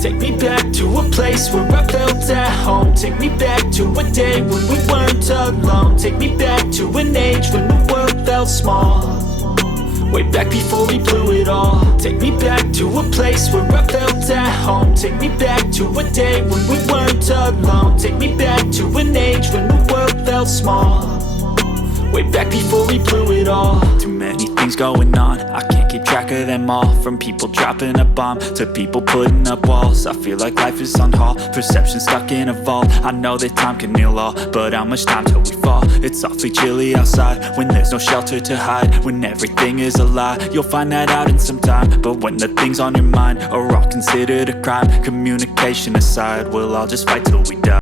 Take me back to a place where I felt at home. Take me back to a day when we weren't alone. Take me back to an age when the world felt small, way back before we blew it all. Take me back to a place where I felt at home. Take me back to a day when we weren't alone. Take me back to an age when the world felt small, way back before we blew it all. Too many things going on, I can't keep track of them all. From people dropping a bomb to people putting up walls. I feel like life is on hold, perception stuck in a vault. I know that time can heal all, but how much time till we fall? It's awfully chilly outside when there's no shelter to hide. When everything is a lie, you'll find that out in some time. But when the things on your mind are all considered a crime, communication aside, we'll all just fight till we die.